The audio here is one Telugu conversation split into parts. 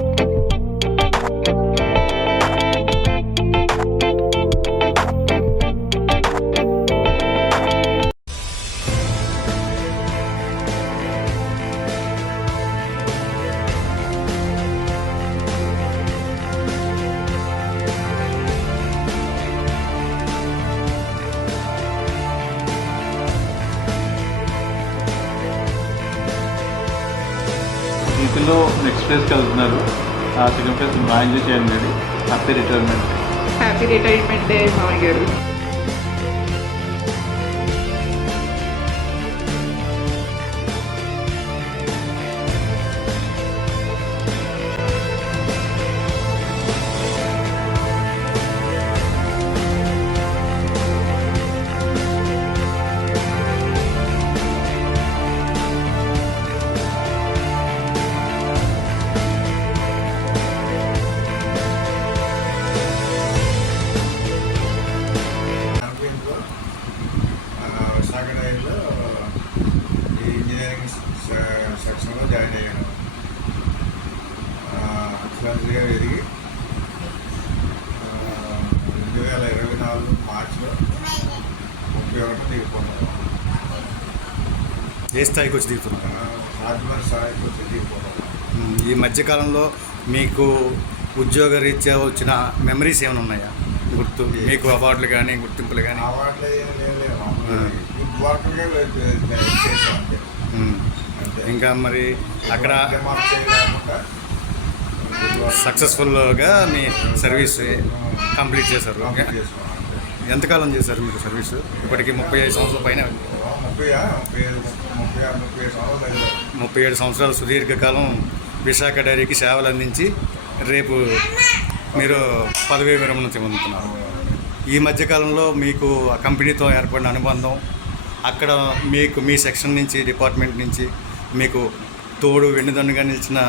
you వీటిలో నెక్స్ట్ ప్లేస్కి వెళ్తున్నారు. ఆ సెకండ్ ప్లేస్ ఎంజాయ్ చేయండి happy retirement happy retirement day మామయ్య గారు. ఎదిగి ఆ, రెండు వేల ఇరవై నాలుగు మార్చిలో ముప్పై ఒకటి దిగిపోతాను ఏ స్థాయికి వచ్చి రాజమండ్రి స్థాయికి వచ్చి దిగిపోతాను ఉమ్, ఈ మధ్యకాలంలో మీకు ఉద్యోగ రీత్యా వచ్చిన మెమరీస్ ఏమైనా ఉన్నాయా? గుర్తు మీకు అవార్డులు కానీ గుర్తింపులు కానీ అవార్డులు ఇంకా మరి అక్కడ సక్సెస్ఫుల్గా మీ సర్వీస్ కంప్లీట్ చేశారు. ఎంతకాలం చేశారు మీరు సర్వీస్? ఇప్పటికి ముప్పై ఐదు సంవత్సరాల పైన ముప్పై ఏడు సంవత్సరాలు సుదీర్ఘకాలం విశాఖ డైరీకి సేవలు అందించి రేపు మీరు పదవీ విరమణ పొందుతున్నారు ఈ మధ్యకాలంలో మీకు ఆ కంపెనీతో ఏర్పడిన అనుబంధం అక్కడ మీకు మీ సెక్షన్ నుంచి డిపార్ట్మెంట్ నుంచి మీకు తోడు వెన్నుదన్నుగా నిలిచిన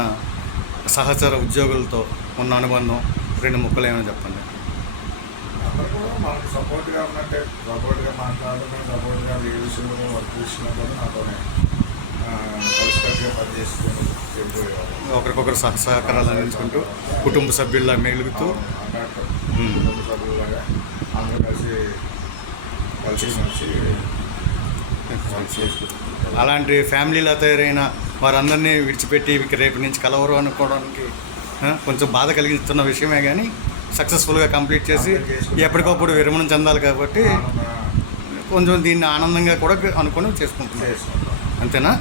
సహచర ఉద్యోగులతో ఉన్న అనుబంధం రెండు ముక్కలు ఏమైనా చెప్పండి మనకు సపోర్ట్గా ఉన్నట్టే సపోర్ట్గా మాట్లాడుతూ సపోర్ట్గా ఏ విషయంలో వర్క్ విషయంలో కూడా నాతోనే కలిసికట్టుగా పనిచేసుకొని ఒకరికొకరు సహ సహకారాలు అందించుకుంటూ కుటుంబ సభ్యుల్లా మెలుగుతూ అన్నట్టు మ్మ్. కుటుంబ సభ్యులాగా అందరూ కలిసి కలిసి మంచి చేసుకుంటాం అలాంటి ఫ్యామిలీలో తయారైన వారందరినీ విడిచిపెట్టి రేపు నుంచి కలవరు అనుకోవడానికి కొంచెం బాధ కలిగిస్తున్న విషయమే కానీ సక్సెస్ఫుల్గా కంప్లీట్ చేసి ఎప్పటికప్పుడు విరమణ చెందాలి కాబట్టి కొంచెం దీన్ని ఆనందంగా కూడా అనుకొని చేసుకుంటున్నాం. చేసుకుంటాం. అంతేనా?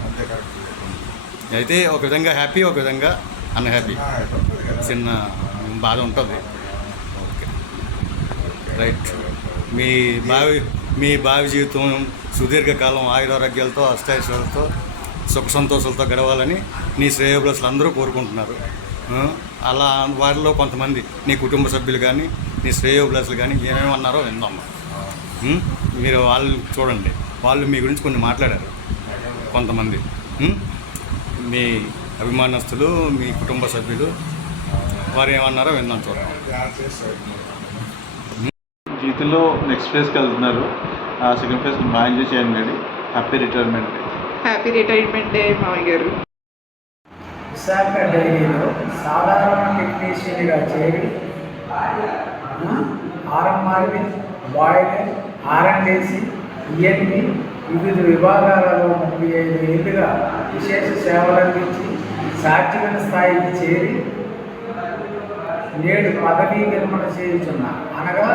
అయితే ఒక విధంగా హ్యాపీ ఒక విధంగా అన్హ్యాపీ చిన్న బాధ ఉంటుంది. ఓకే. రైట్ మీ భావి మీ భావి జీవితం సుదీర్ఘకాలం ఆయురారోగ్యాలతో అష్టాయిషాలతో సుఖ సంతోషాలతో గడవాలని నీ శ్రేయోభిలాసులు అందరూ కోరుకుంటున్నారు అలా వారిలో కొంతమంది నీ కుటుంబ సభ్యులు కానీ నీ శ్రేయోభిలాసులు కానీ ఏమేమి అన్నారో విందాం మీరు వాళ్ళు చూడండి. వాళ్ళు మీ గురించి కొన్ని మాట్లాడారు. కొంతమంది. మీ అభిమానస్తులు మీ కుటుంబ సభ్యులు వారు ఏమన్నారో విందాం చూద్దాం. జీతంలో నెక్స్ట్ ప్లేస్కి వెళ్తున్నారు. ఆ సెకండ్ ప్లేస్ బాగా ఎంజాయ్ చేయండి happy retirement happy retirement day మామయ్య గారు. విశాఖ డైరీలో సాధారణ టెక్నీషియన్గా చేరి ఆర్ఎంఆర్వి బాయిలర్ ఆర్ఎండిసి ఈఎన్పి వివిధ విభాగాలలో ముప్పై ఐదు ఏళ్ళుగా విశేష సేవలందించి సాధ్యమైన స్థాయికి చేరి నేడు పదవీ విరమణ చేయుచున్న అనగా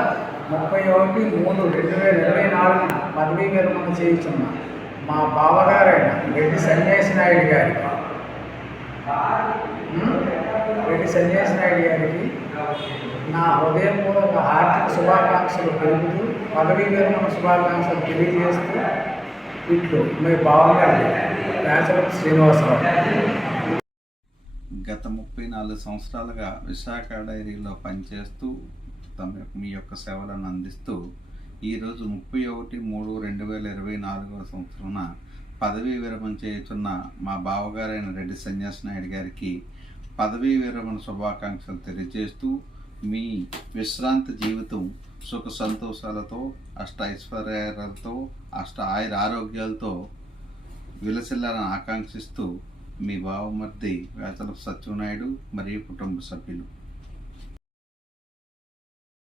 ముప్పై ఒకటి మూడు రెండు వేల ఇరవై నాలుగున పదవీ విరమణ చేయుచున్న మా బావగారైన రెడ్డి సన్యాసి నాయుడు గారికి రెడ్డి సన్యాసి నాయుడు గారికి నా హృదయపూర్వక ఆర్థిక శుభాకాంక్షలు తెలుపుతూ పదవీ విరమణ శుభాకాంక్షలు తెలియజేస్తూ ఇట్లు మీ బావగారి వేసవి శ్రీనివాసరావు. గత ముప్పై నాలుగు సంవత్సరాలుగా విశాఖ డైరీలో పనిచేస్తూ తమ మీ యొక్క సేవలను అందిస్తూ ఈరోజు ముప్పై ఒకటి మూడు రెండు వేల ఇరవై నాలుగవ సంవత్సరాన పదవీ విరమణ చేయుచున్న మా బావగారైన రెడ్డి సన్యాస నాయుడు గారికి పదవీ విరమణ శుభాకాంక్షలు తెలియజేస్తూ మీ విశ్రాంతి జీవితం సుఖ సంతోషాలతో అష్ట ఐశ్వర్యాలతో అష్ట ఆయుర ఆరోగ్యాలతో విలసిల్లాలని ఆకాంక్షిస్తూ మీ బావమర్ది వేతల సత్యనాయుడు మరియు కుటుంబ సభ్యులు.